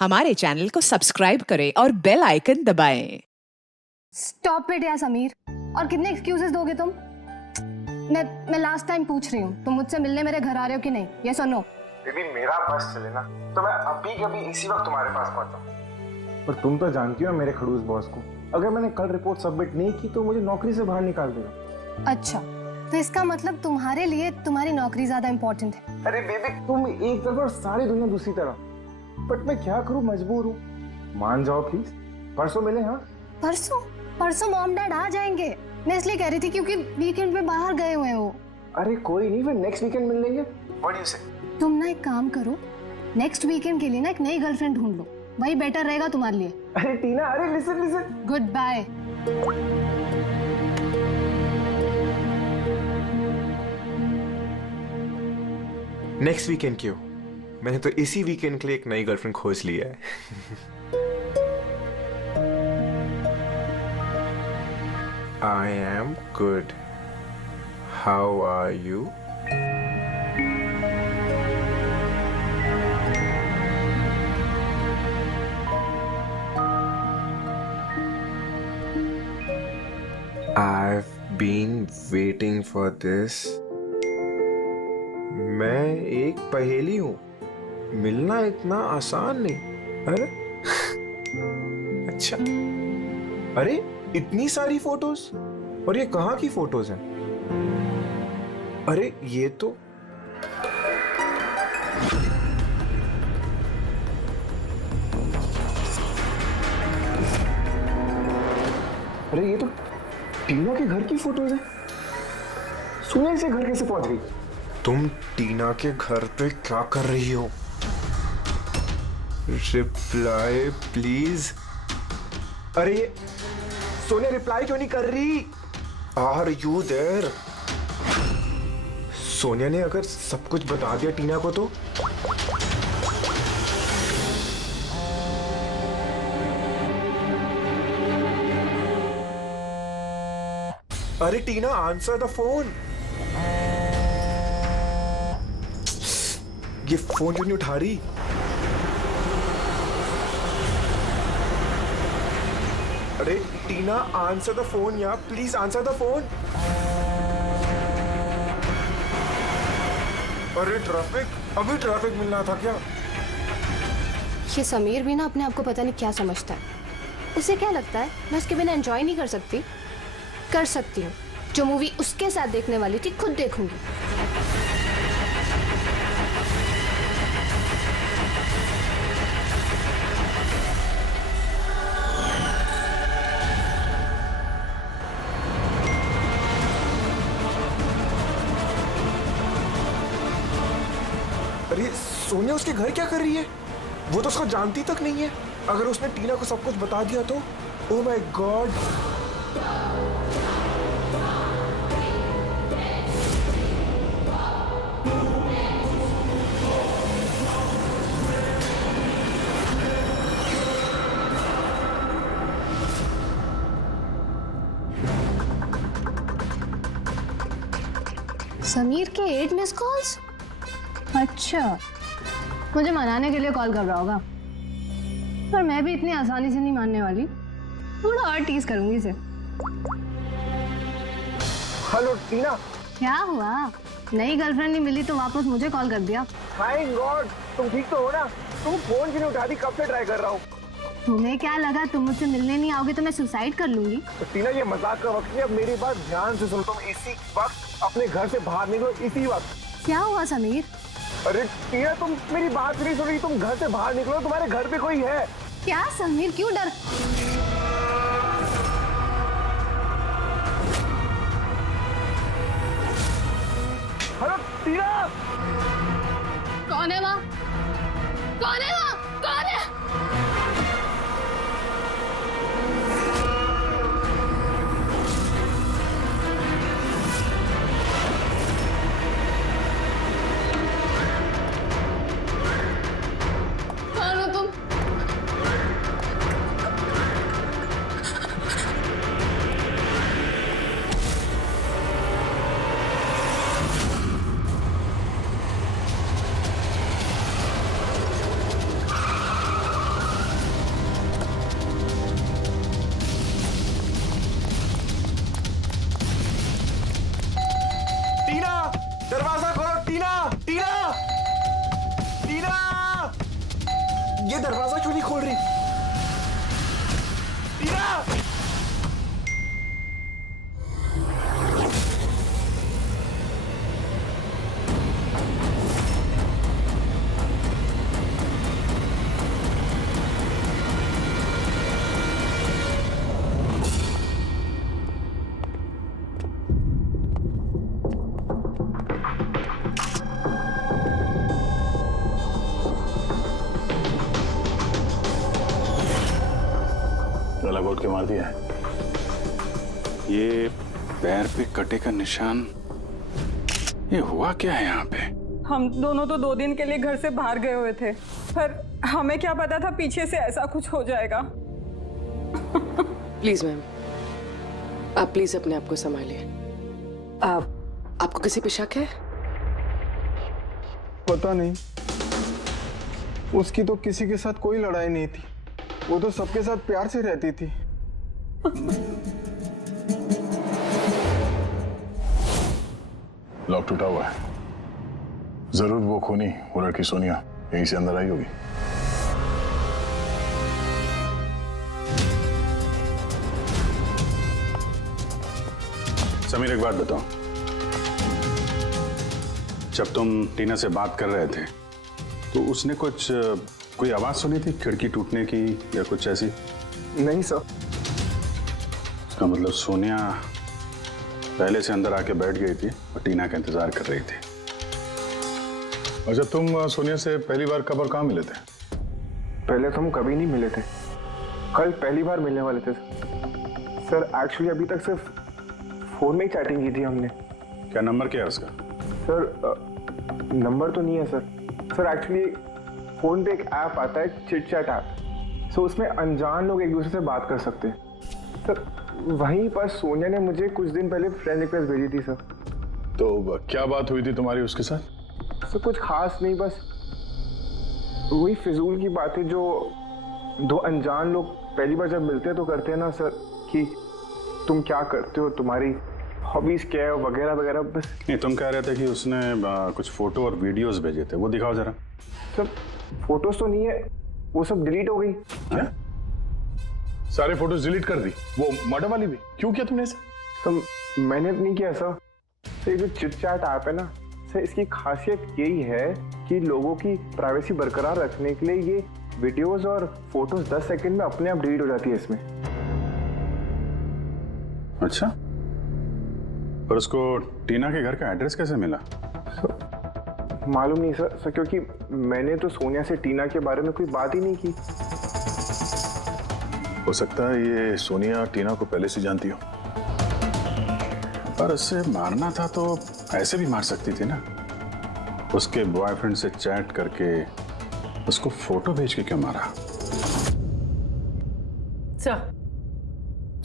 हमारे चैनल को सब्सक्राइब करें और बेल आइकन दबाएं। स्टॉप इट यार समीर। और कितने एक्सक्यूजेस दोगे तुम? मैं लास्ट टाइम पूछ रही हूँ, तुम मुझसे मिलने मेरे घर आ रहे हो कि नहीं? ये सुनो बेबी, मेरा बस चले ना तो मैं अभी के अभी इसी वक्त तुम्हारे पास पहुंचा। पर तुम तो जानती हो मेरे खड़ूस बॉस को, अगर मैंने कल रिपोर्ट सबमिट नहीं की तो मुझे नौकरी से बाहर निकाल देगा। अच्छा, तो इसका मतलब तुम्हारे लिए तुम्हारी नौकरी ज्यादा इम्पोर्टेंट है। अरे बेबी, तुम एक तरफ और सारी दुनिया दूसरी तरफ। बट मैं क्या करूं, मजबूर हूँ। मान जाओ प्लीज, परसों मिले। हाँ परसों मॉम डैड आ जाएंगे। मैं इसलिए कह रही थी क्योंकि वीकेंड पे बाहर गए हुए हैं वो। अरे कोई नहीं, फिर नेक्स्ट वीकेंड मिल लेंगे। व्हाट डू यू से? तुम ना एक काम करो, नेक्स्ट वीकेंड के लिए ना एक नई गर्लफ्रेंड ढूंढ लो, वही बेटर रहेगा तुम्हारे लिए। अरे टीना, अरे listen. Good bye. Next weekend क्यों? मैंने तो इसी वीकेंड के लिए एक नई गर्लफ्रेंड खोज ली है। I am good. How are you? I've been waiting for this. मैं एक पहेली हूँ, मिलना इतना आसान नहीं। अरे अच्छा, अरे इतनी सारी फोटोज, और ये कहाँ की फोटोज हैं? अरे ये तो टीना के घर की फोटोज हैं। सुनिए, से घर कैसे पहुंच गई? तुम टीना के घर पे क्या कर रही हो? Reply please. अरे ये सोनिया रिप्लाई क्यों नहीं कर रही? Are you there? सोनिया ने अगर सब कुछ बता दिया टीना को तो? अरे टीना, आंसर द फोन। ये फोन क्यों नहीं उठा रही? अरे टीना, आंसर द फोन यार, प्लीज आंसर द फोन। अरे ट्रैफिक, अभी ट्रैफिक मिलना था क्या? ये समीर भी ना अपने आप को पता नहीं क्या समझता है। उसे क्या लगता है मैं उसके बिना एंजॉय नहीं कर सकती? कर सकती हूँ। जो मूवी उसके साथ देखने वाली थी खुद देखूंगी। अरे सोनिया उसके घर क्या कर रही है? वो तो उसको जानती तक नहीं है। अगर उसने टीना को सब कुछ बता दिया तो? Oh my God. समीर के 8 मिस कॉल्स। अच्छा, मुझे मनाने के लिए कॉल कर रहा होगा, पर मैं भी इतनी आसानी से नहीं मानने वाली। थोड़ा और टीज करूंगी इसे। हेलो टीना। क्या हुआ? नई गर्लफ्रेंड नहीं मिली तो वापस मुझे कॉल कर दिया। थैंक गॉड, तुम ठीक तो हो ना? तुम फोन क्यों नहीं उठाती? कब से ट्राई कर रहा हूँ। तुम्हें क्या लगा तुम मुझसे मिलने नहीं आओगे तो मैं सुसाइड कर लूंगी? तो टीना, ये मजाक का वक्त नहीं, अब मेरी बात ध्यान से सुनो। तुम इसी वक्त अपने घर से बाहर निकलो, इसी वक्त। क्या हुआ समीर? अरे टीना, तुम मेरी बात नहीं सुन रही। तुम घर से बाहर निकलो, तुम्हारे घर पे कोई है। क्या समीर, क्यों डर? हेलो टीना। कौन है वहाँ? कौन है वहाँ? कौन है? कौन हो तुम? ये दरवाजा क्यों नहीं खोल रही? टीना! बोर्ड के मार दिया है। ये पैर पे कटे का निशान, ये हुआ क्या है यहाँ पे? हम दोनों तो 2 दिन के लिए घर से बाहर गए हुए थे, पर हमें क्या पता था पीछे से ऐसा कुछ हो जाएगा। प्लीज मैम, आप प्लीज अपने आप को संभालिए। आपको किसी पे शक है? पता नहीं, उसकी तो किसी के साथ कोई लड़ाई नहीं थी, वो तो सबके साथ प्यार से रहती थी। लॉक टूटा हुआ है, जरूर वो खूनी, वो लड़की सोनिया यहीं से अंदर आई होगी। समीर, एक बात बताओ, जब तुम टीना से बात कर रहे थे तो उसने कोई आवाज सुनी थी खिड़की टूटने की या कुछ ऐसी? नहीं सर। इसका मतलब सोनिया पहले से अंदर आके बैठ गई थी और टीना का इंतजार कर रही थी। अच्छा, तुम सोनिया से पहली बार कब और कहाँ मिले थे? पहले तो हम कभी नहीं मिले थे, कल पहली बार मिलने वाले थे सर। एक्चुअली अभी तक सिर्फ फोन में ही चैटिंग की थी हमने। क्या नंबर क्या है उसका? सर नंबर तो नहीं है सर। सर एक्चुअली फोन पे एक ऐप आता है, चिट चैट ऐप। सो उसमें अनजान लोग एक दूसरे से बात कर सकते हैं सर। वहीं पर सोनिया ने मुझे कुछ दिन पहले फ्रेंड रिक्वेस्ट भेजी थी सर। तो क्या बात हुई थी तुम्हारी उसके साथ? सर कुछ खास नहीं, बस वही फिजूल की बातें जो 2 अनजान लोग पहली बार जब मिलते हैं तो करते हैं ना सर, कि तुम क्या करते हो, तुम्हारी हॉबीज क्या है, वगैरह वगैरह। बस नहीं, तुम कह रहे थे कि उसने कुछ फोटो और वीडियोस भेजे थे, वो दिखाओ जरा। सर फोटोज तो नहीं है, वो सब डिलीट हो गई। क्या? सारे फोटोज डिलीट कर दी, वो मर्डर वाली भी? क्यों किया तुमने ऐसा? सर मैंने नहीं किया सर। सर ये जो चिट चैट ऐप है ना सर, इसकी खासियत यही है कि लोगों की प्राइवेसी बरकरार रखने के लिए ये वीडियोस और फोटोज 10 सेकंड में अपने आप डिलीट हो जाती है इसमें। अच्छा, पर उसको टीना के घर का एड्रेस कैसे मिला? मालूम नहीं सर, क्योंकि मैंने तो सोनिया से टीना के बारे में कोई बात ही नहीं की। हो सकता है ये सोनिया टीना को पहले से जानती हो, पर उससे मारना था तो ऐसे भी मार सकती थी ना। उसके बॉयफ्रेंड से चैट करके उसको फोटो भेज के क्यों मारा? सर,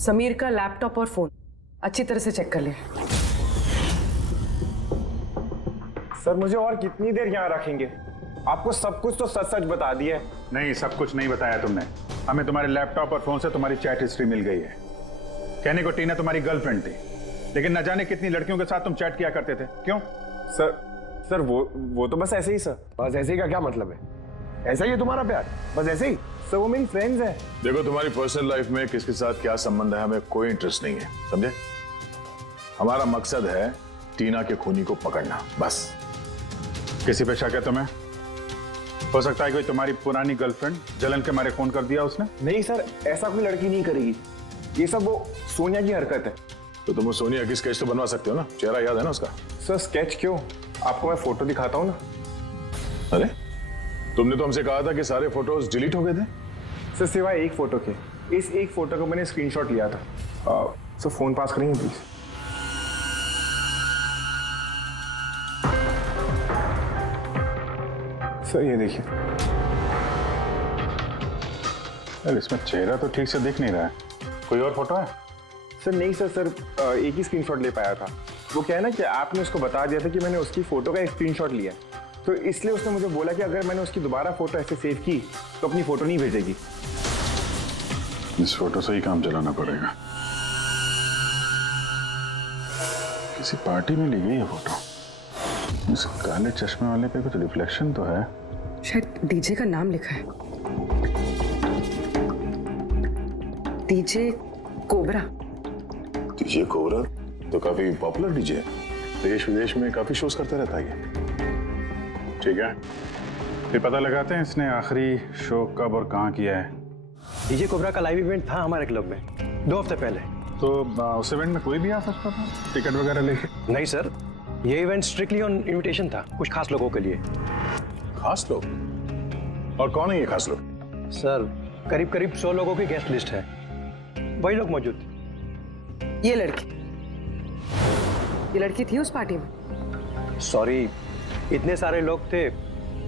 समीर का लैपटॉप और फोन अच्छी तरह से चेक कर ले। सर मुझे और कितनी देर यहाँ रखेंगे? आपको सब कुछ तो सच सच बता दिया। नहीं, सब कुछ नहीं बताया तुमने हमें। तुम्हारे लैपटॉप और फोन से तुम्हारी चैट हिस्ट्री मिल गई है। कहने को टीना तुम्हारी गर्लफ्रेंड थी, लेकिन न जाने कितनी लड़कियों के साथ तुम चैट किया करते थे। क्यों? सर वो तो बस ऐसे ही सर। बस ऐसे ही का क्या मतलब है? ऐसा ही है तुम्हारा प्यार? बस ऐसे ही? सर वो मेरी फ्रेंड्स हैं। देखो, तुम्हारी पर्सनल लाइफ में किसके साथ क्या संबंध है हमें कोई इंटरेस्ट नहीं है, समझे? हमारा मकसद है टीना के खूनी को पकड़ना, बस। किसी पे शक है तुम्हें? हो सकता है कोई तुम्हारी पुरानी गर्लफ्रेंड जलन के मारे फोन कर दिया उसने। नहीं सर, ऐसा कोई लड़की नहीं करेगी। ये सब वो सोनिया की हरकत है। तो तुम उस सोनिया की स्केच तो बनवा सकते हो ना, चेहरा याद है ना उसका? सर स्केच क्यों, आपको मैं फोटो दिखाता हूँ ना। अरे, तुमने तो हमसे कहा था कि सारे फोटोज डिलीट हो गए थे। सर सिवाय एक फोटो के। इस एक फोटो का मैंने स्क्रीनशॉट लिया था। सर फोन पास करेंगे प्लीज? सर ये देखिए। यार, इसमें चेहरा तो ठीक से दिख नहीं रहा है। कोई और फोटो है? सर नहीं सर, एक ही स्क्रीनशॉट ले पाया था। वो क्या है ना कि आपने उसको बता दिया था कि मैंने उसकी फोटो का एक स्क्रीनशॉट लिया, तो इसलिए उसने मुझे बोला कि अगर मैंने उसकी दोबारा फोटो ऐसे सेव की तो अपनी फोटो नहीं भेजेगी। इस फोटो से ही काम चलाना पड़ेगा। किसी पार्टी में ली गई है फोटो। इस काले चश्मे वाले पे कुछ रिफ्लेक्शन तो है। शायद डीजे का नाम लिखा है। DJ cobra. डीजे कोबरा तो काफी पॉपुलर डीजे है, देश विदेश में काफी शोज करता रहता है ये। ठीक है, फिर पता लगाते हैं इसने आखिरी शो कब और कहाँ किया है। डीजे कोबरा का लाइव इवेंट था हमारे क्लब में 2 हफ्ते पहले। तो उस इवेंट में कोई भी आ सकता था टिकट वगैरह लेके? नहीं सर, ये इवेंट स्ट्रिक्टली ऑन इनविटेशन था, कुछ खास लोगों के लिए। खास लोग? और कौन है ये खास लोग? सर करीब करीब 100 लोगों की गेस्ट लिस्ट है, वही लोग मौजूद थे। ये लड़की थी उस पार्टी में? सॉरी, इतने सारे लोग थे,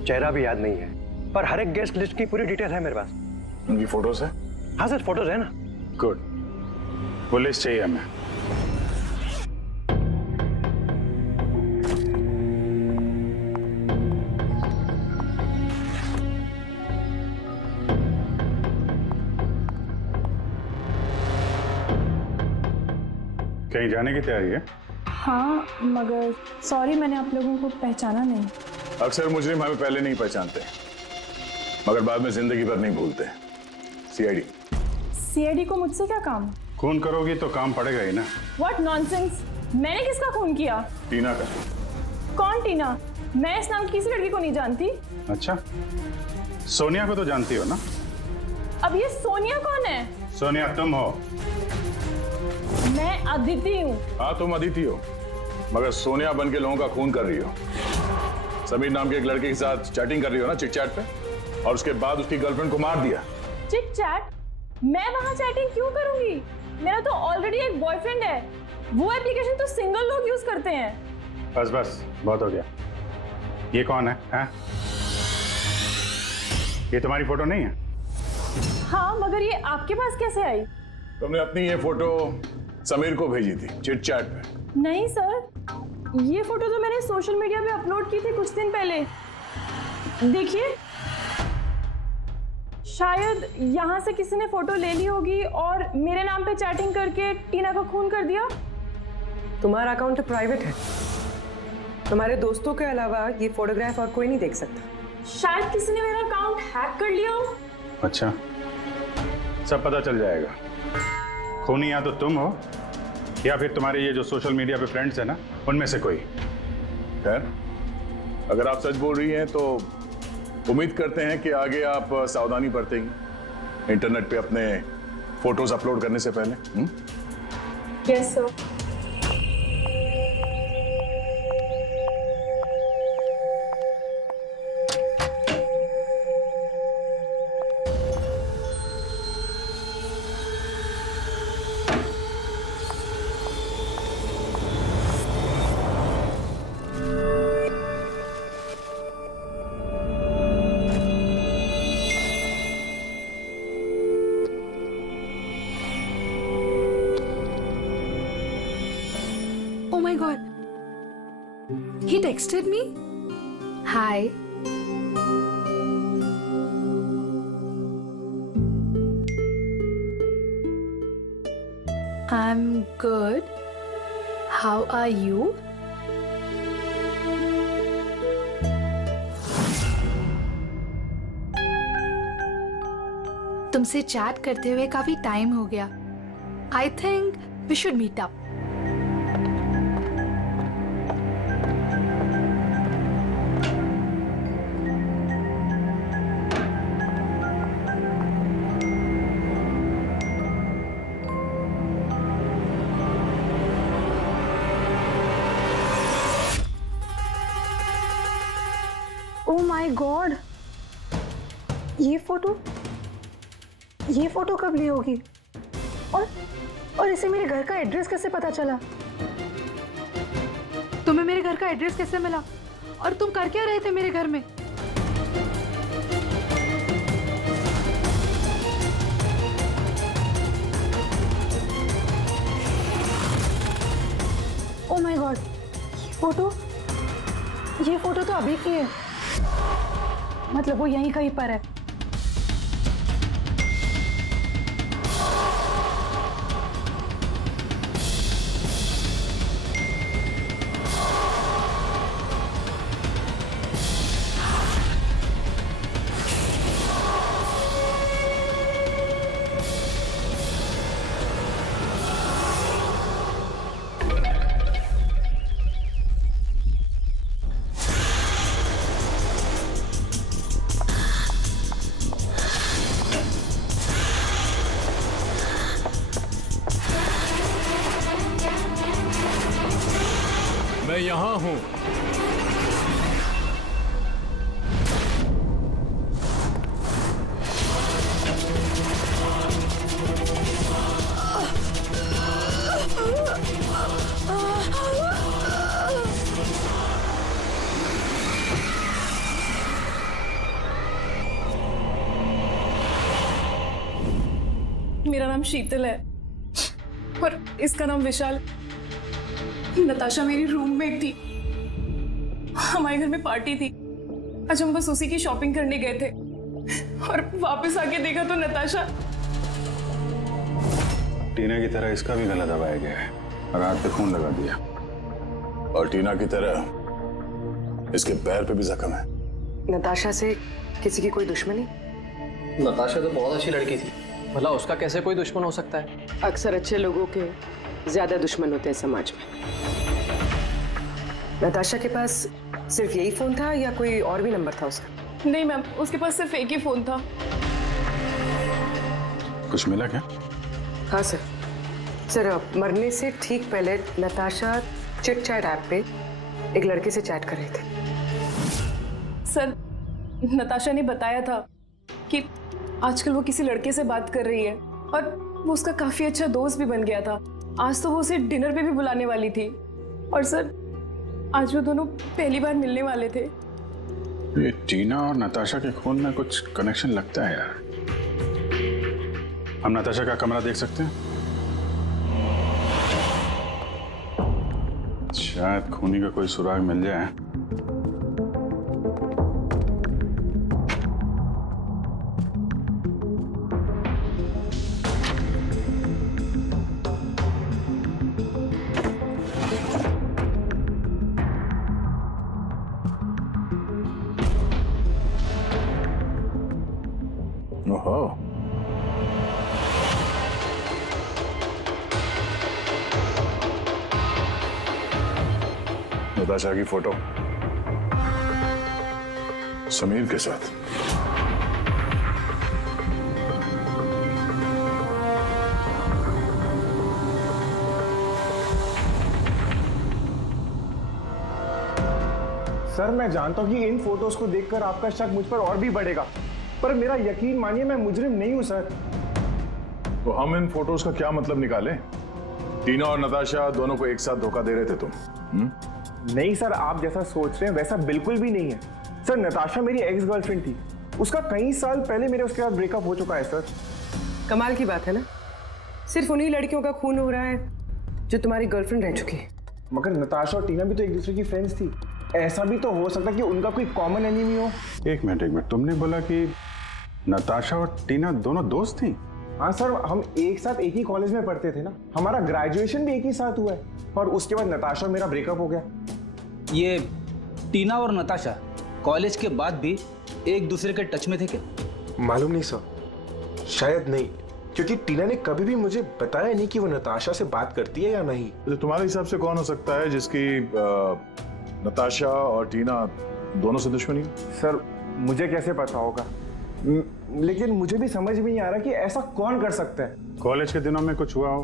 चेहरा भी याद नहीं है, पर हर एक गेस्ट लिस्ट की पूरी डिटेल है मेरे पास। उनकी फोटोज है? हाँ सर, फोटोज है ना। गुड, वो लिस्ट चाहिए हमें। कहीं जाने की तैयारी है? हाँ, मगर सॉरी मैंने आप लोगों को पहचाना नहीं। अक्सर मुजरिम हमें पहले नहीं पहचानते, मगर बाद में जिंदगी भर नहीं भूलते। सीआईडी। सीआईडी को मुझसे क्या काम? खून करोगी तो काम पड़ेगा ही ना। व्हाट नॉनसेंस, मैंने किसका खून किया? टीना का। कौन टीना? मैं इस नाम की किसी लड़की को नहीं जानती। अच्छा, सोनिया को तो जानती हो ना? अब ये सोनिया कौन है? सोनिया तुम हो। मैं अदिति हूँ। हाँ तुम अदिति हो, मगर सोनिया बन के लोगों का खून कर रही हो। समीर नाम के एक लड़के के साथ चैटिंग कर रही हो ना चिट चैट पे, और उसके बाद उसकी गर्लफ्रेंड को मार दिया। Chit chat? मैं वहाँ चैटिंग क्यों करूंगी? मेरा तो ऑलरेडी एक बॉयफ्रेंड है, वो एप्लीकेशन तो सिंगल लोग यूज करते हैं। बस बस बहुत हो गया। ये कौन है? ये तुम्हारी फोटो नहीं है? हाँ, मगर ये आपके पास कैसे आई? तुमने अपनी ये फोटो समीर को भेजी थी चिट चैट पे? नहीं सर, ये फोटो तो मैंने सोशल मीडिया पे अपलोड की थी कुछ दिन पहले। देखिए, शायद यहाँ से किसी ने फोटो ले ली होगी और मेरे नाम पे चैटिंग करके टीना का खून कर दिया। तुम्हारा अकाउंट प्राइवेट है, तुम्हारे दोस्तों के अलावा ये फोटोग्राफ और कोई नहीं देख सकता। शायद किसी ने मेरा अकाउंट हैक कर लिया हो। अच्छा, सब पता चल जाएगा। खूनी या तो तुम हो या फिर तुम्हारे ये जो सोशल मीडिया पे फ्रेंड्स है ना, उनमें से कोई। खैर, अगर आप सच बोल रही हैं तो उम्मीद करते हैं कि आगे आप सावधानी बरतेंगी इंटरनेट पे अपने फोटोज अपलोड करने से पहले। Yes sir. Oh my god. He texted me? Hi. I'm good. How are you? तुमसे चैट करते हुए काफी टाइम हो गया। I think we should meet up. Oh my God, ये फोटो कब ली होगी? और इसे मेरे घर का एड्रेस कैसे पता चला? तुम्हें मेरे घर का एड्रेस कैसे मिला? और तुम कर क्या रहे थे मेरे घर में? ओह माय गॉड, ये फोटो तो अभी की है, मतलब वो यहीं कहीं पर है। मैं यहाँ हूँ। मेरा नाम शीतल है और इसका नाम विशाल। नताशा मेरी रूममेट थी। हमारे घर में पार्टी थी। आज हम बस उसी की शॉपिंग करने गए थे और वापस आके देखा तो नताशा। टीना की तरह इसका भी गला दबाया गया है और हाथ पे खून लगा दिया। और टीना की तरह इसके पैर पे भी जख्म है। नताशा से किसी की कोई दुश्मनी? नताशा तो बहुत अच्छी लड़की थी, भला उसका कैसे कोई दुश्मन हो सकता है? अक्सर अच्छे लोगों के ज्यादा दुश्मन होते हैं समाज में। नताशा के पास सिर्फ यही फोन था या कोई और भी नंबर था उसका? नहीं मैम, उसके पास सिर्फ एक ही फोन था। कुछ मिला क्या? हाँ सर। सर, मरने से ठीक पहले नताशा चिट चैट ऐप पे एक लड़के से चैट कर रही थी। सर, नताशा ने बताया था कि आजकल वो किसी लड़के से बात कर रही है और वो उसका काफी अच्छा दोस्त भी बन गया था। आज तो वो उसे डिनर पे भी बुलाने वाली थी। और सर, आज वो दोनों पहली बार मिलने वाले थे। ये टीना और नताशा के खून में कुछ कनेक्शन लगता है यार। हम नताशा का कमरा देख सकते हैं? शायद खूनी का कोई सुराग मिल जाए। ओहो, नताशा की फोटो समीर के साथ। सर, मैं जानता हूँ कि इन फोटोज को देखकर आपका शक मुझ पर और भी बढ़ेगा, पर मेरा यकीन मानिए, मैं मुजरिम नहीं हूं सर। तो हम इन फोटोज का क्या मतलब निकालें? टीना और नताशा दोनों को एक साथ धोखा दे रहे थे तुम? नहीं सर, आप जैसा सोच रहे हैं वैसा बिल्कुल भी नहीं है सर। नताशा मेरी एक्स गर्लफ्रेंड थी। उसका कई साल पहले मेरे उसके साथ ब्रेकअप हो चुका है सर। कमाल की बात है ना, सिर्फ उन्हीं लड़कियों का खून हो रहा है जो तुम्हारी गर्लफ्रेंड रह चुकी है। मगर नताशा और टीना भी तो एक दूसरे की फ्रेंड्स थी। ऐसा भी तो हो सकता है कि उनका कोई कॉमन एनिमी हो। एक मिनट, तुमने बोला कि नताशा और टीना दोनों दोस्त थी? हाँ सर, हम एक साथ एक ही कॉलेज में पढ़ते थे ना। हमारा ग्रेजुएशन भी एक ही साथ हुआ है और उसके बाद नताशा और मेरा ब्रेकअप हो गया। ये टीना और नताशा कॉलेज के बाद भी एक दूसरे के टच में थे क्या? मालूम नहीं सर, शायद नहीं, क्योंकि टीना ने कभी भी मुझे बताया नहीं कि वो नताशा से बात करती है या नहीं। तो तुम्हारे हिसाब से कौन हो सकता है जिसकी नताशा और टीना दोनों से दुश्मनी? सर, मुझे कैसे पता होगा, लेकिन मुझे भी समझ में नहीं आ रहा कि ऐसा कौन कर सकता है। कॉलेज के दिनों में कुछ हुआ हो,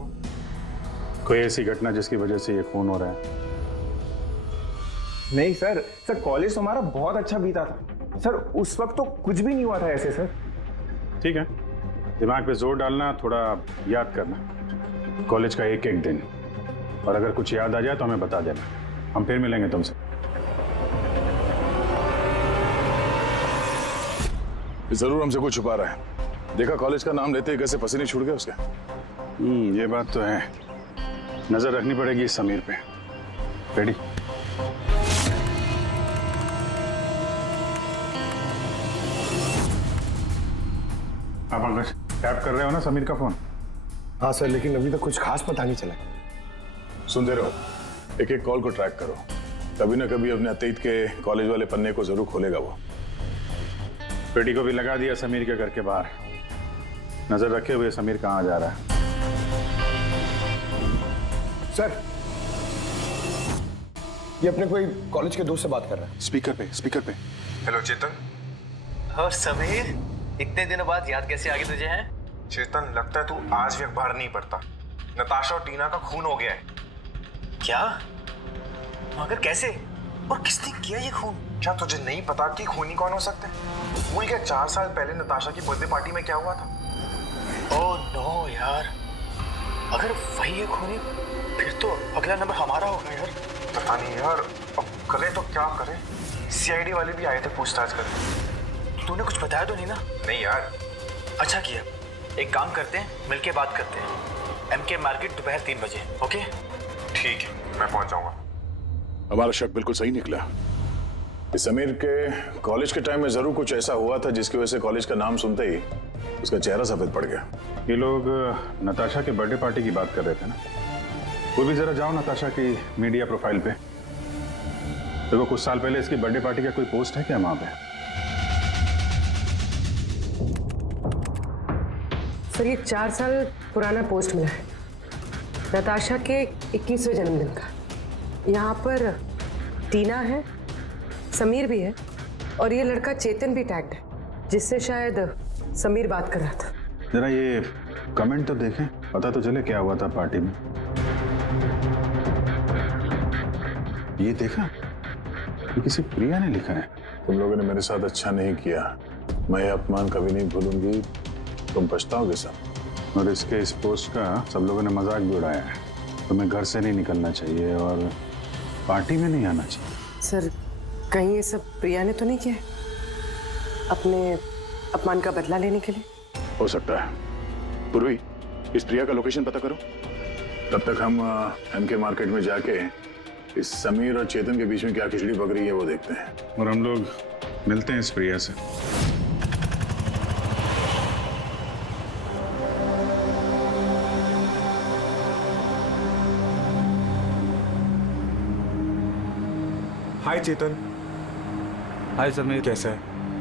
कोई ऐसी घटना जिसकी वजह से ये खून हो रहा है? नहीं सर, कॉलेज तो हमारा बहुत अच्छा बीता था सर। उस वक्त तो कुछ भी नहीं हुआ था ऐसे सर। ठीक है, दिमाग पे जोर डालना, थोड़ा याद करना कॉलेज का एक एक दिन, और अगर कुछ याद आ जाए तो हमें बता देना, हम फिर मिलेंगे तुमसे। जरूर हमसे कुछ छुपा रहा है। देखा कॉलेज का नाम लेते ही कैसे पसीने छूट गए उसके। ये बात तो है, नजर रखनी पड़ेगी इस समीर पे। रेडी? आप अंकल टैप कर रहे हो ना समीर का फोन? हाँ सर, लेकिन अभी तक कुछ खास पता नहीं चला। सुनते रहो, एक एक कॉल को ट्रैक करो। कभी ना कभी अपने अतीत के कॉलेज वाले पन्ने को जरूर खोलेगा वो। पेटी को भी लगा दिया समीर के घर के बाहर। नजर रखे हुए समीर कहाँ जा रहा है। सर, ये अपने कोई कॉलेज के दोस्त से बात कर रहा है। स्पीकर पे। हेलो चेतन। और समीर, इतने दिनों बाद याद कैसे आ गई तुझे? है चेतन, लगता है तू आज भी अखबार नहीं पढ़ता। नताशा और टीना का खून हो गया है। क्या? मगर कैसे और किसने किया ये खून? क्या तुझे नहीं पता कि खूनी कौन हो सकते हैं? भूल गया 4 साल पहले नताशा की बर्थडे पार्टी में क्या हुआ था? ओह नो यार, अगर वही है खूनी फिर तो अगला नंबर हमारा होगा यार। पता नहीं यार, अब करें तो क्या करें? सीआईडी वाले भी आए थे पूछताछ करने। तूने कुछ बताया तो नहीं ना? नहीं यार। अच्छा किया, एक काम करते हैं, मिलके बात करते हैं। MK मार्केट दोपहर 3 बजे। ओके ठीक है, मैं पहुंच जाऊंगा। हमारा शक बिल्कुल सही निकला। इस समीर के कॉलेज के टाइम में जरूर कुछ ऐसा हुआ था जिसकी वजह से कॉलेज का नाम सुनते ही उसका चेहरा सफेद पड़ गया। ये लोग नताशा के बर्थडे पार्टी की बात कर रहे थे ना, वो भी जरा जाओ नताशा की मीडिया प्रोफाइल पे। देखो कुछ साल पहले इसकी बर्थडे पार्टी का कोई पोस्ट है क्या वहां पे? सर ये 4 साल पुराना पोस्ट मिला है नताशा के 21वें जन्मदिन का। यहाँ पर टीना है, समीर भी है और ये लड़का चेतन भी टैग्ड है, जिससे शायद समीर बात कर रहा था। जरा ये कमेंट तो देखें, पता तो चले क्या हुआ था पार्टी में। ये देखा, ये किसी प्रिया ने लिखा है। तुम लोगों ने मेरे साथ अच्छा नहीं किया, मैं ये अपमान कभी नहीं भूलूंगी, तुम पछताओगे सब। और इसके इस पोस्ट का सब लोगों ने मजाक भी उड़ाया है। तुम्हें घर से नहीं निकलना चाहिए और पार्टी में नहीं आना चाहिए। सर कहीं ये सब प्रिया ने तो नहीं किया अपने अपमान का बदला लेने के लिए? हो सकता है। पूर्वी, इस प्रिया का लोकेशन पता करो। तब तक हम MK मार्केट में जाके इस समीर और चेतन के बीच में क्या खिचड़ी पक रही है वो देखते हैं। और हम लोग मिलते हैं इस प्रिया से। हाय चेतन। हाय समीर। कैसा है?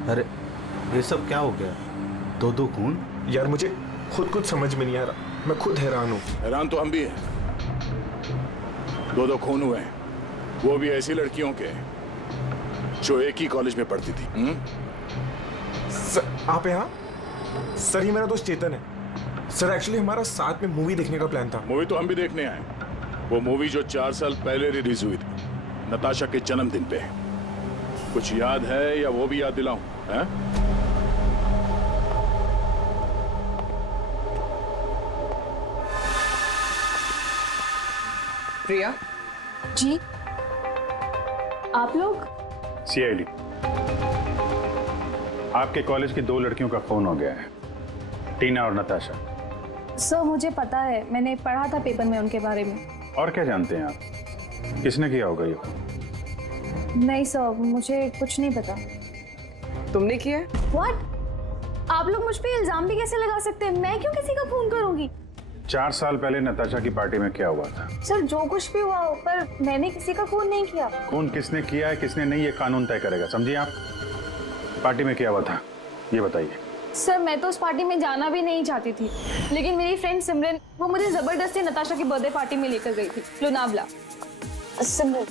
अरे ये सब क्या हो गया? दो खून? यार मुझे खुद कुछ समझ में नहीं आ रहा, मैं खुद हैरान हूँ। हैरान तो हम भी हैं। 2 खून हुए हैं, वो भी ऐसी लड़कियों के जो एक ही कॉलेज में पढ़ती थी। सर आप यहाँ? सर ये मेरा दोस्त चेतन है। सर एक्चुअली हमारा साथ में मूवी देखने का प्लान था। मूवी तो हम भी देखने आए। वो मूवी जो 4 साल पहले रिलीज हुई थी नताशा के जन्मदिन पे। कुछ याद है या वो भी याद दिलाऊं? हैं? प्रिया जी, आप लोग? CID, आपके कॉलेज की 2 लड़कियों का खून हो गया है, टीना और नताशा। सर मुझे पता है, मैंने पढ़ा था पेपर में उनके बारे में। और क्या जानते हैं आप? किसने किया होगा ये खून? नहीं सर, मुझे कुछ नहीं पता। तुमने किया? What? आप लोग मुझ पे इल्जाम भी कैसे लगा सकते हैं? मैं क्यों किसी का खून करूंगी? 4 साल पहले नताशा की पार्टी में क्या हुआ था? सर जो कुछ भी हुआ हो, पर मैंने किसी का खून नहीं किया। खून किसने किया है किसने नहीं, ये कानून तय करेगा, समझिए आप। पार्टी में क्या हुआ था ये बताइए। सर मैं तो उस पार्टी में जाना भी नहीं चाहती थी, लेकिन मेरी फ्रेंड सिमरन वो मुझे जबरदस्ती नताशा की बर्थडे पार्टी में लेकर गई थी, लोनावला। सिमरन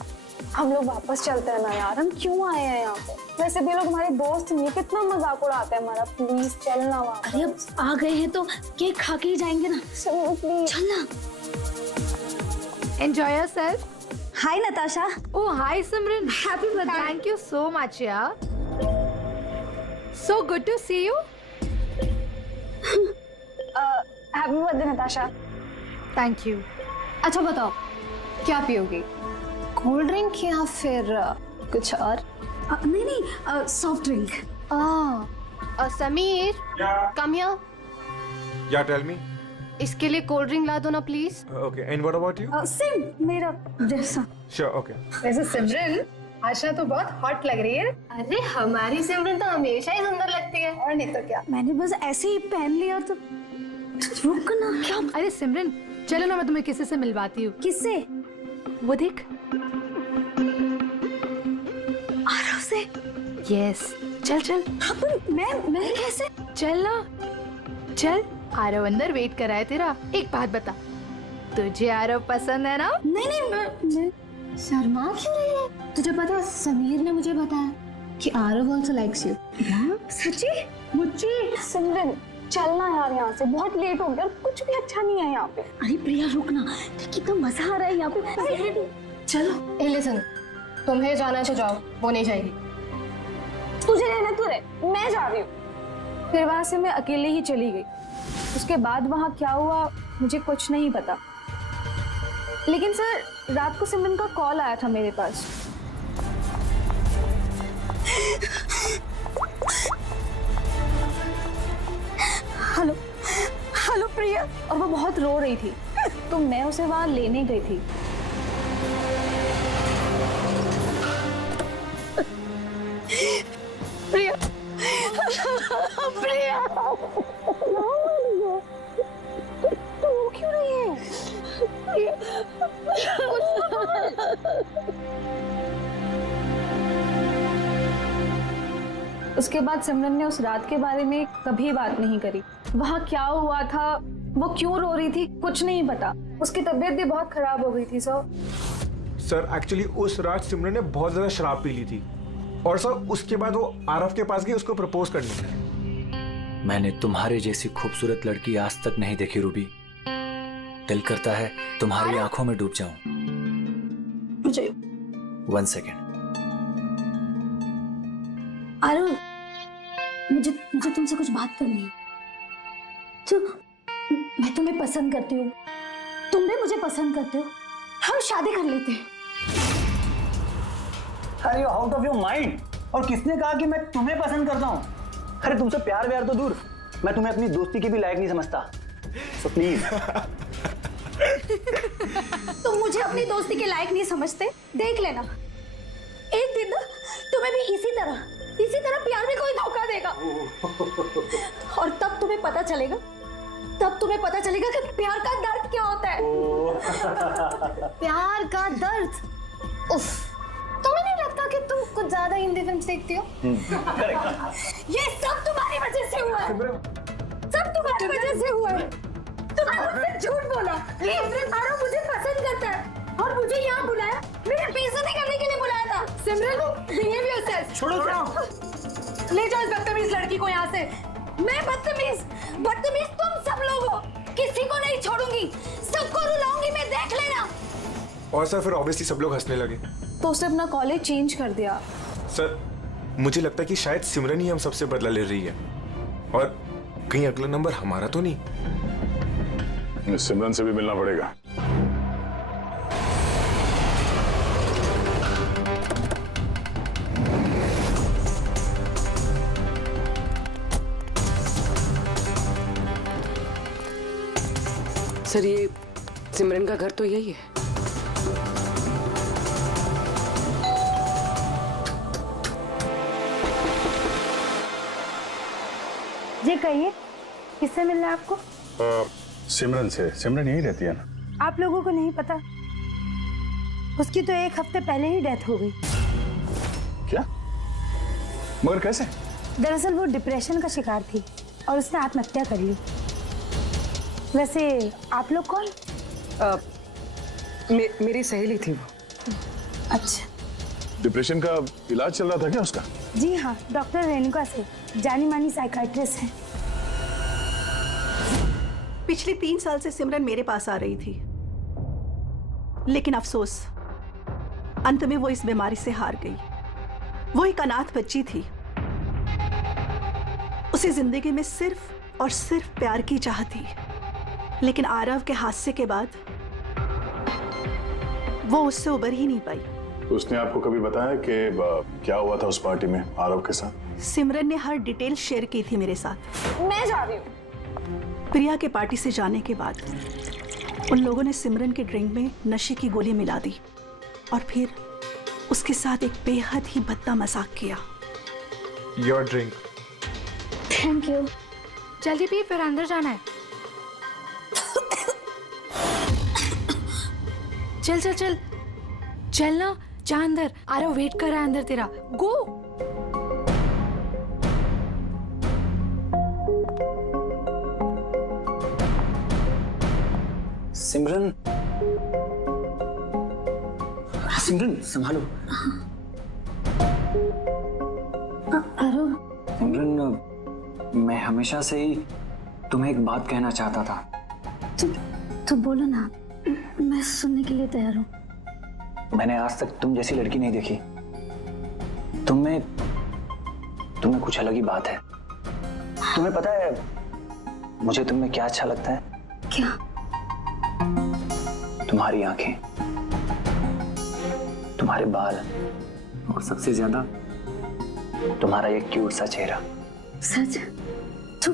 हम लोग वापस चलते हैं ना यार, हम क्यों आए हैं यहाँ पे? वैसे भी लोग हमारे दोस्त नहीं, कितना मजाक उड़ाते हैं हमारा। प्लीज चलना वापस। अरे अब आ गए हैं तो केक खा के ही जाएंगे ना। प्लीज चलना। Enjoy yourself. Hi Natasha. Oh, hi Simran. Happy birthday. Thank you so much, yeah. So good to see you. Happy birthday Natasha. Thank you. अच्छा बताओ, क्या पियोगी? कोल्ड ड्रिंक या फिर कुछ और? नहीं नहीं, soft drink. Sameer, come here. Yeah, tell me. इसके लिए कोल्ड ड्रिंक ला दो ना please. Okay, and what about you? Same मेरा जैसा। Sure, okay. वैसे सिमरन आशा तो बहुत हॉट लग रही है। अरे हमारी सिमरन तो हमेशा ही सुंदर लगती है, और नहीं तो क्या। मैंने बस ऐसे ही पहन लिया तो रुक ना। क्या? अरे सिमरन चलो ना, मैं तुम्हें किसी से मिलवाती हूँ। किससे? वो देख। आरव से? यस, चल चल। मैं कैसे? चल ना, चल। आरव अंदर वेट कर रहा है तेरा। एक बात बता, तुझे आरव पसंद है ना? नहीं नहीं, मैं शर्मा क्यों रही है? तुझे पता है समीर ने मुझे बताया कि आरव आल्सो लाइक्स यू। सच्ची? मुझे सिमरन चलना यार यहाँ से, बहुत लेट हो गया, कुछ भी अच्छा नहीं है यहाँ पे। अरे प्रिया रुक ना, कितना मजा आ रहा है यहाँ पे। चलो। लिसन, तुम्हें जाना है तो जाओ, वो नहीं जाएगी। तुझे रहना तो रहे, मैं जा रही हूँ। फिर वहां से मैं अकेले ही चली गई। उसके बाद वहां क्या हुआ मुझे कुछ नहीं पता, लेकिन सर रात को सिमरन का कॉल आया था मेरे पास। हेलो हेलो प्रिया, और वो बहुत रो रही थी, तो मैं उसे वहां लेने गई थी। प्रिया प्रिया तू क्यों नहीं है? प्रिया उसके बाद सिमरन ने उस रात के बारे में कभी बात नहीं करी। वहां क्या हुआ था, वो क्यों रो रही थी, कुछ नहीं पता। उसकी तबीयत भी बहुत खराब हो गई थी। सर एक्चुअली उस रात सिमरन ने बहुत ज्यादा शराब पी ली थी, और सर उसके बाद वो आरव के पास गई उसको प्रपोज करने। मैंने तुम्हारे जैसी खूबसूरत लड़की आज तक नहीं देखी रूबी। दिल करता है तुम्हारी आंखों में डूब जाऊं। मुझे 1 सेकेंड। आरव, मुझे तुमसे कुछ बात करनी है। तो मैं तुम्हें पसंद करती हूँ, तुम भी मुझे पसंद करते हो, हम शादी कर लेते हैं। अरे आउट ऑफ योर माइंड। और किसने कहा कि मैं तुम्हें पसंद करता हूँ? अरे तुमसे प्यार व्यार तो दूर, मैं तुम्हें अपनी दोस्ती के भी लायक नहीं समझता। So please. तुम मुझे अपनी दोस्ती के लायक नहीं समझते, देख लेना एक दिन ना तुम्हें भी इसी तरह प्यार में कोई धोखा देगा, और तब तुम्हें पता चलेगा कि प्यार का दर्द क्या होता है। प्यार का दर्द। उफ, तुम्हें नहीं लगता कि तुम कुछ ज्यादा हिंदी फिल्म देखती हो? ये सब तुम्हारी वजह से हुआ है, सब तुम्हारी वजह से हुआ है। तुमने मुझसे झूठ बोला। आरव मुझे पसंद करता है और मुझे यहाँ बुलाया, मेरे बेइज्जती करने के लिए बुलाया था। सिमरन, बिहेव योरसेल्फ। छोड़ो, ले जाओ इस बदतमीज लड़की को यहाँ से। मैं बदतमीज तुम सब लोग हो, किसी को नहीं छोड़ूंगी, सबको रुलाऊंगी मैं, देख लेना। और सर फिर ऑब्वियसली सब लोग हंसने लगे, तो उसने अपना कॉलेज चेंज कर दिया। सर मुझे लगता है कि शायद सिमरन ही हम सबसे बदला ले रही है, और कहीं अगला नंबर हमारा तो नहीं। सिमरन से भी मिलना पड़ेगा। सर ये सिमरन का घर तो यही है। जी कहिए, किससे मिलना है आपको? सिमरन से। सिमरन यही रहती है ना? आप लोगों को नहीं पता, उसकी तो 1 हफ्ते पहले ही डेथ हो गई। क्या? मगर कैसे? दरअसल वो डिप्रेशन का शिकार थी और उसने आत्महत्या कर ली। वैसे आप लोग कौन? मेरी सहेली थी वो। अच्छा। डिप्रेशन का इलाज चल रहा था क्या उसका? जी हाँ, डॉक्टर रेणुका से, जानी मानी साइकाइट्रिस्ट हैं। पिछले 3 साल से सिमरन मेरे पास आ रही थी, लेकिन अफसोस अंत में वो इस बीमारी से हार गई। वो एक अनाथ बच्ची थी, उसे जिंदगी में सिर्फ और सिर्फ प्यार की चाह थी, लेकिन आरव के हादसे के बाद वो उससे उबर ही नहीं पाई। उसने आपको कभी बताया कि क्या हुआ था उस पार्टी में आरव के साथ? सिमरन ने हर डिटेल शेयर की थी मेरे साथ। मैं जा रही हूँ। प्रिया के पार्टी से जाने के बाद उन लोगों ने सिमरन के ड्रिंक में नशे की गोली मिला दी और फिर उसके साथ एक बेहद ही भद्दा मजाक किया। Your drink. Thank you. जल्दी पी, फिर अंदर जाना है। चल चल चल चल ना, जा अंदर। आरव वेट कर रहा है अंदर तेरा। गो। सिमरन, सिमरन संभालो। आरव। सिमरन, मैं हमेशा से ही तुम्हें एक बात कहना चाहता था। तो बोलो ना, मैं सुनने के लिए तैयार हूँ। मैंने आज तक तुम जैसी लड़की नहीं देखी। तुम्हें कुछ अलग ही बात है। तुम्हें पता है मुझे तुम में क्या अच्छा लगता है? क्या? तुम्हारी आंखें, तुम्हारे बाल और सबसे ज्यादा तुम्हारा ये क्यूट सा चेहरा। सच? तू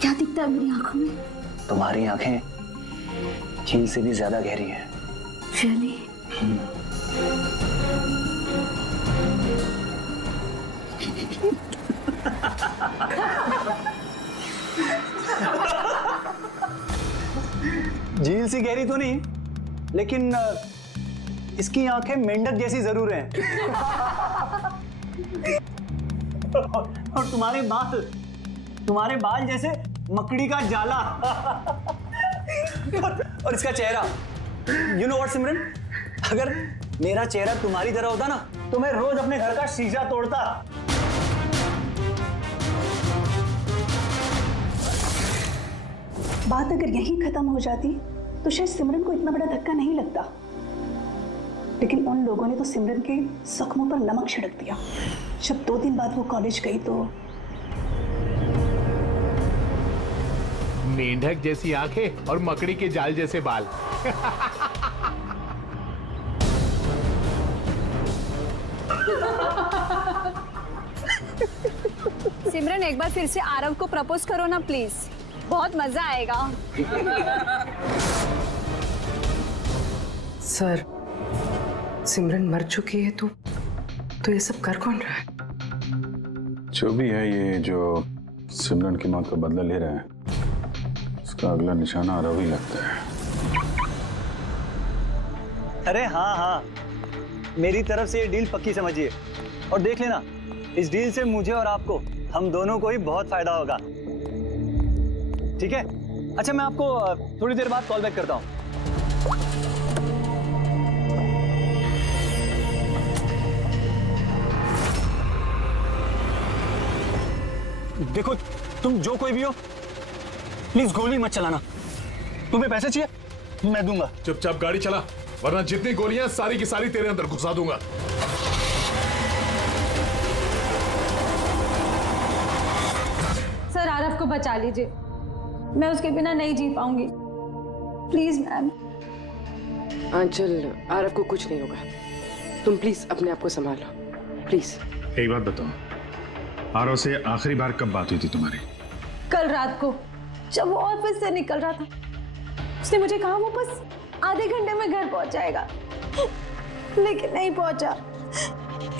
क्या दिखता है मेरी आंखों में? तुम्हारी आंखें झील से भी ज्यादा गहरी हैं। Really? झील सी गहरी तो नहीं, लेकिन इसकी आंखें मेंढक जैसी जरूर हैं। और तुम्हारे बाल जैसे मकड़ी का जाला। और इसका चेहरा, यू नो व्हाट सिमरन, अगर मेरा चेहरा तुम्हारी तरह होता ना तो मैं रोज अपने घर का शीशा तोड़ता। बात अगर यहीं खत्म हो जाती तो शायद सिमरन को इतना बड़ा धक्का नहीं लगता, लेकिन उन लोगों ने तो सिमरन के जख्मों पर नमक छिड़क दिया। जब 2 दिन बाद वो कॉलेज गई तो मेंढक जैसी आंखें और मकड़ी के जाल जैसे बाल। सिमरन एक बार फिर से आरव को प्रपोज करो ना प्लीज, बहुत मजा आएगा। सर, सिमरन मर चुकी है तो ये सब कर कौन रहा है? जो भी है, ये जो सिमरन की मौत का बदला ले रहा है, उसका अगला निशाना आरव ही लगता है। अरे हाँ, मेरी तरफ से ये डील पक्की समझिए और देख लेना, इस डील से मुझे और आपको, हम दोनों को ही बहुत फायदा होगा। ठीक है? अच्छा, मैं आपको थोड़ी देर बाद कॉल बैक करता हूँ। देखो, तुम जो कोई भी हो, प्लीज गोली मत चलाना। तुम्हें पैसे चाहिए, मैं दूंगा। चुपचाप गाड़ी चला, वरना जितनी गोलियां सारी की सारी तेरे अंदर घुसा दूंगा। सर, आरव को बचा लीजिए, मैं उसके बिना नहीं जी पाऊंगी। Please ma'am. आंचल, आरव को कुछ नहीं होगा, तुम प्लीज अपने आप को संभालो, प्लीज। एक बात बताओ, आरव से आखिरी बार कब बात हुई थी तुम्हारी? कल रात को, जब वो ऑफिस से निकल रहा था। उसने मुझे कहा वो बस आधे घंटे में घर पहुंच जाएगा, लेकिन नहीं पहुंचा।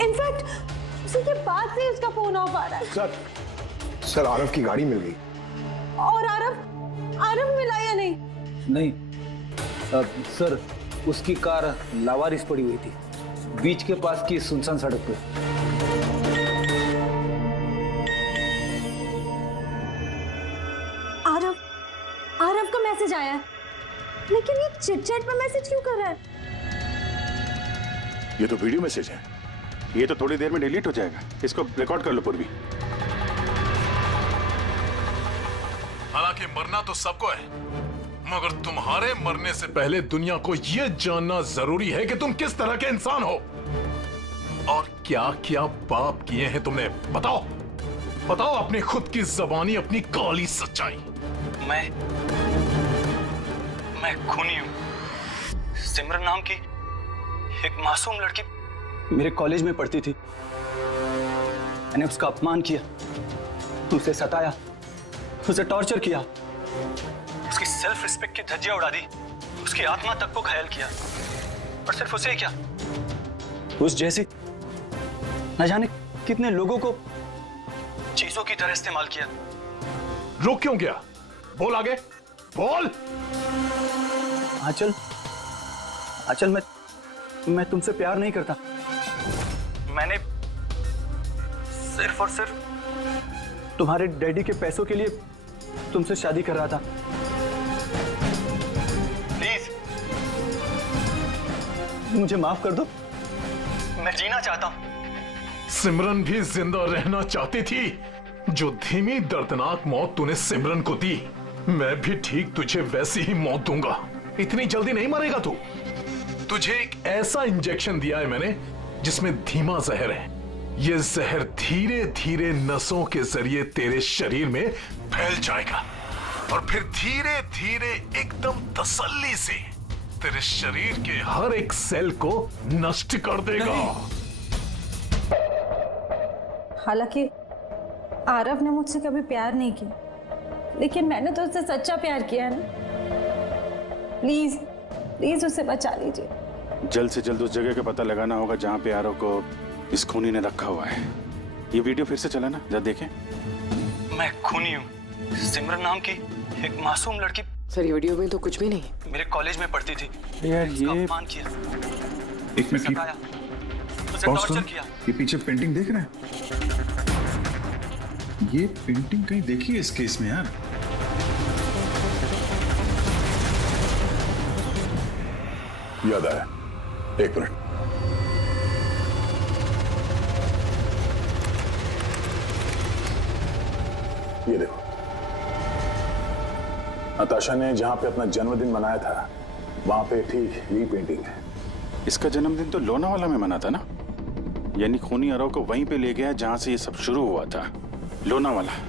इनफैक्ट उसी के बाद से उसका फोन ऑफ आ रहा है। सर, आरव की गाड़ी मिल गई। और आरव मिला या नहीं? नहीं सर, उसकी कार लावारिस पड़ी हुई थी बीच के पास की सुनसान सड़क पे। आरव का मैसेज आया है, लेकिन ये चिट-चैट पे मैसेज क्यों कर रहा है? ये तो वीडियो मैसेज है, ये तो थोड़ी देर में डिलीट हो जाएगा। इसको रिकॉर्ड कर लो पूर्वी। हालांकि मरना तो सबको है, मगर तुम्हारे मरने से पहले दुनिया को यह जानना जरूरी है कि तुम किस तरह के इंसान हो और क्या क्या पाप किए हैं तुमने। बताओ अपनी खुद की जबानी, अपनी काली सच्चाई। मैं खूनी हूं। सिमरन नाम की एक मासूम लड़की मेरे कॉलेज में पढ़ती थी। मैंने उसका अपमान किया, उसे सताया, उसे टॉर्चर किया, उसकी सेल्फ रिस्पेक्ट की धज्जियां उड़ा दी, उसकी आत्मा तक को घायल किया। और सिर्फ उसे क्या, उस जैसे न जाने कितने लोगों को चीजों की तरह इस्तेमाल किया। रुक क्यों गया? बोल आगे, बोल। आंचल, मैं तुमसे प्यार नहीं करता। मैंने सिर्फ और सिर्फ तुम्हारे डैडी के पैसों के लिए तुमसे शादी कर रहा था। प्लीज मुझे माफ कर दो, मैं जीना चाहता हूं। सिमरन भी जिंदा रहना चाहती थी। जो धीमी दर्दनाक मौत तूने सिमरन को दी, मैं भी ठीक तुझे वैसी ही मौत दूंगा। इतनी जल्दी नहीं मरेगा तू। तुझे एक ऐसा इंजेक्शन दिया है मैंने जिसमें धीमा जहर है। ये जहर धीरे धीरे नसों के जरिए तेरे शरीर में फैल जाएगा और फिर धीरे धीरे एकदम तसल्ली से तेरे शरीर के हर एक सेल को नष्ट कर देगा। हालांकि आरव ने मुझसे कभी प्यार नहीं किया, लेकिन मैंने तो उससे सच्चा प्यार किया है ना। प्लीज प्लीज उसे बचा लीजिए। जल्द से जल्द उस जगह का पता लगाना होगा जहां पे आरव को इस खूनी ने रखा हुआ है। ये वीडियो फिर से चला ना, जरा देखें। मैं खूनी हूँ, सिमरन नाम की एक मासूम लड़की। सर ये वीडियो में तो कुछ भी नहीं। मेरे कॉलेज में पढ़ती थी। यार ये अपमान किया, एक मिनट टॉर्चर किया। ये पीछे पेंटिंग देख रहे हैं? ये पेंटिंग कहीं देखी है इस केस में यार? याद आया, एक मिनट। ये देखो, नताशा ने जहां पे अपना जन्मदिन मनाया था वहां पे ठीक यही पेंटिंग है। इसका जन्मदिन तो लोनावाला में मना था ना? यानी खूनी आरव को वहीं पे ले गया जहां से ये सब शुरू हुआ था, लोनावाला।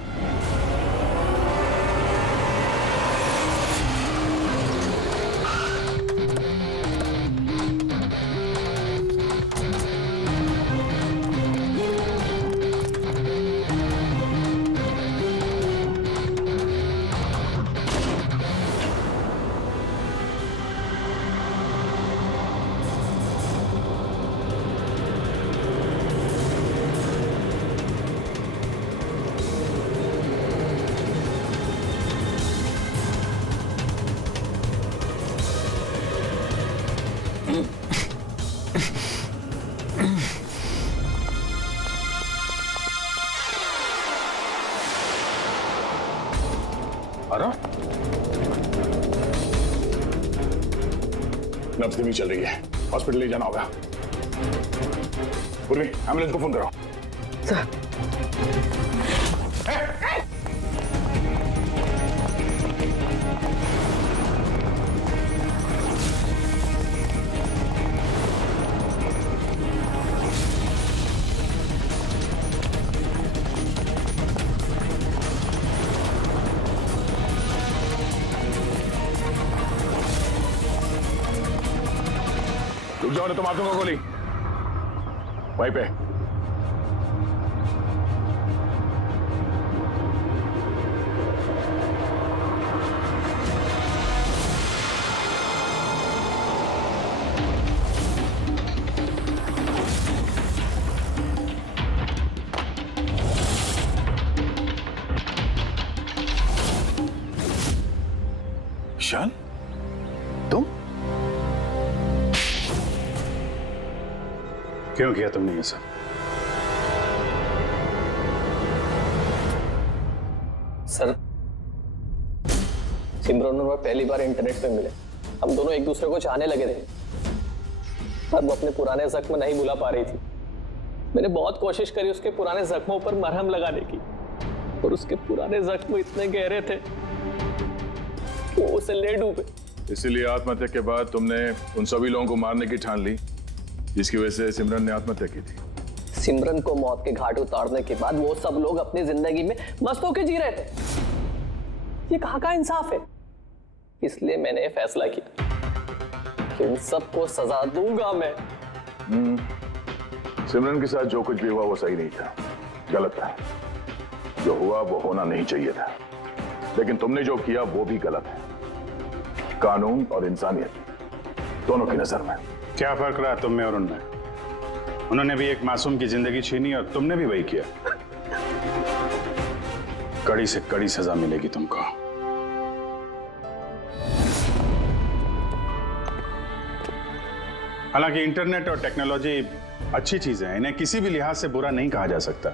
नब्ज धीमी चल रही है, हॉस्पिटल ले जाना होगा। पूर्वी, एम्बुलेंस को फोन करो। सर। रुक जाओ, तो मार दूंगा गोली वहीं पे। विशाल, तुम क्यों किया तुमने ये सब? सर, सिमरन और मैं पहली बार इंटरनेट पे मिले। हम दोनों एक दूसरे को चाहने लगे थे, पर वो अपने पुराने जख्म नहीं भुला पा रही थी। मैंने बहुत कोशिश करी उसके पुराने जख्मों पर मरहम लगाने की, और उसके पुराने जख्म इतने गहरे थे कि वो उसे ले डूबे। इसीलिए आत्महत्या के बाद तुमने उन सभी लोगों को मारने की ठान ली जिसकी वजह से सिमरन ने आत्महत्या की थी। सिमरन को मौत के घाट उतारने के बाद वो सब लोग अपनी जिंदगी में मस्त होकर जी रहे थे। ये कहाँ का इंसाफ है? इसलिए मैंने ये फैसला किया कि उन सबको सजा दूंगा मैं। सिमरन के साथ जो कुछ भी हुआ वो सही नहीं था, गलत था। जो हुआ वो होना नहीं चाहिए था, लेकिन तुमने जो किया वो भी गलत है। कानून और इंसानियत दोनों की नजर में क्या फर्क रहा तुम में और उनमें? उन्होंने भी एक मासूम की जिंदगी छीनी और तुमने भी वही किया। कड़ी से कड़ी सजा मिलेगी तुमको। हालांकि इंटरनेट और टेक्नोलॉजी अच्छी चीजें हैं, इन्हें किसी भी लिहाज से बुरा नहीं कहा जा सकता,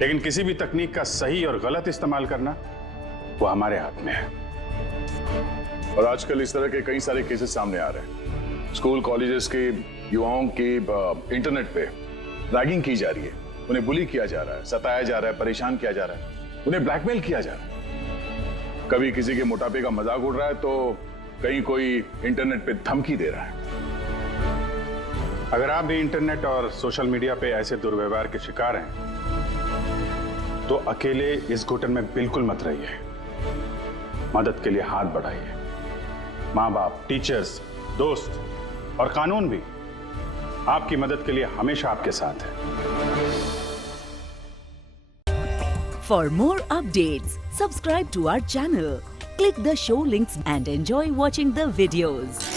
लेकिन किसी भी तकनीक का सही और गलत इस्तेमाल करना वो हमारे हाथ में है। और आजकल इस तरह के कई सारे केसेस सामने आ रहे हैं। स्कूल कॉलेजेस के युवाओं की इंटरनेट पे रैगिंग की जा रही है, उन्हें बुली किया जा रहा है, सताया जा रहा है, परेशान किया जा रहा है, उन्हें ब्लैकमेल किया जा रहा है। कभी किसी के मोटापे का मजाक उड़ रहा है तो कहीं कोई इंटरनेट पे धमकी दे रहा है। अगर आप भी इंटरनेट और सोशल मीडिया पे ऐसे दुर्व्यवहार के शिकार हैं तो अकेले इस घुटन में बिल्कुल मत रहिए। मदद के लिए हाथ बढ़ाइए। माँ बाप, टीचर्स, दोस्त और कानून भी आपकी मदद के लिए हमेशा आपके साथ है। For more updates, subscribe to our channel, click the show links and enjoy watching the videos.